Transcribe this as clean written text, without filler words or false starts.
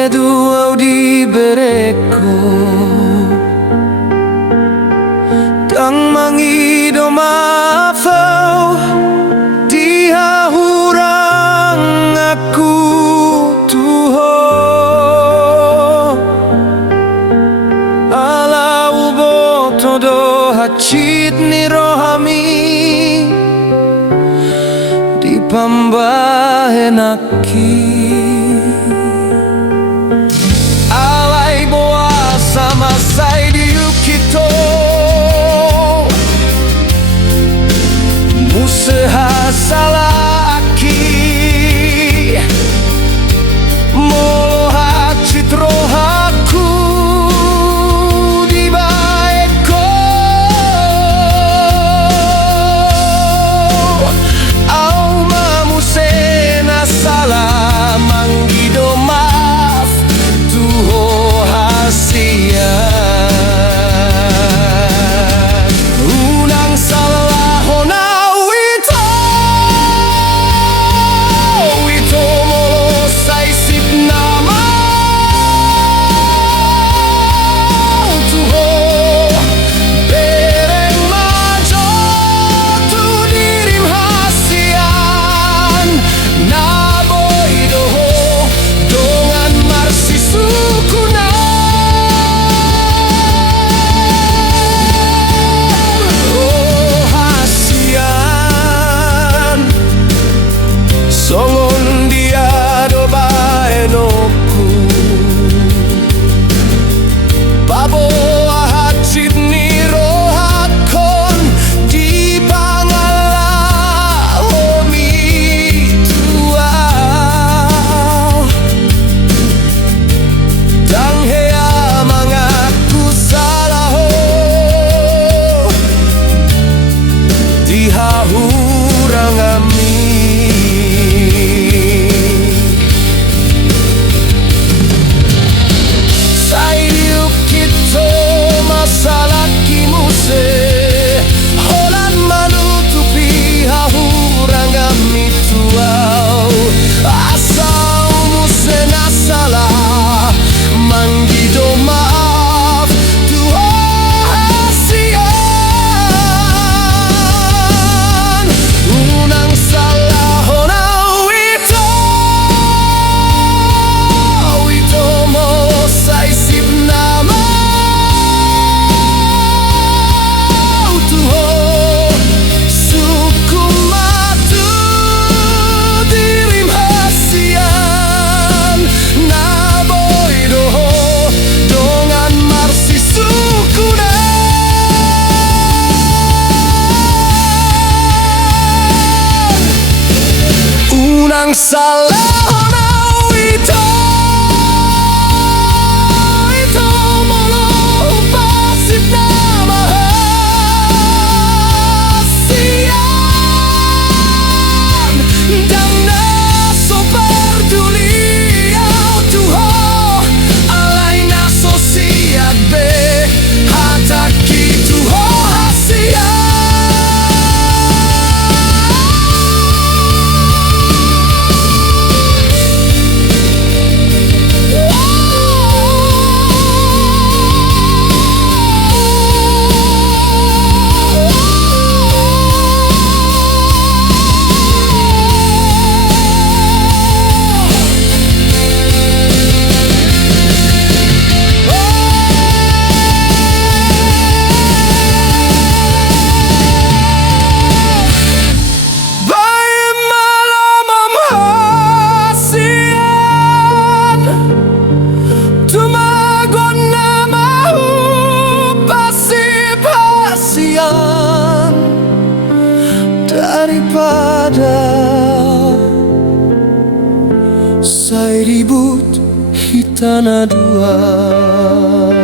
Medo di bereko Tang mangido mafau Dia hurang aku tuho Ala ubo todo hachit ni rohami Di pambahe naki Salah aki Molohat citrohaku di baeko Au mamusena salah manggido maaf tuho hasia Unang salah hona Songon dia do baenoku Babo ahachit ni rohakon di pangala omi tuau Dang hea mangaku salaho di hahurang ami Unang salah honau ito molo pasip na mahasian Dang na so peduli au tuho alay na so siat be hataki tuho hasian Daripada saya ribut hitana dua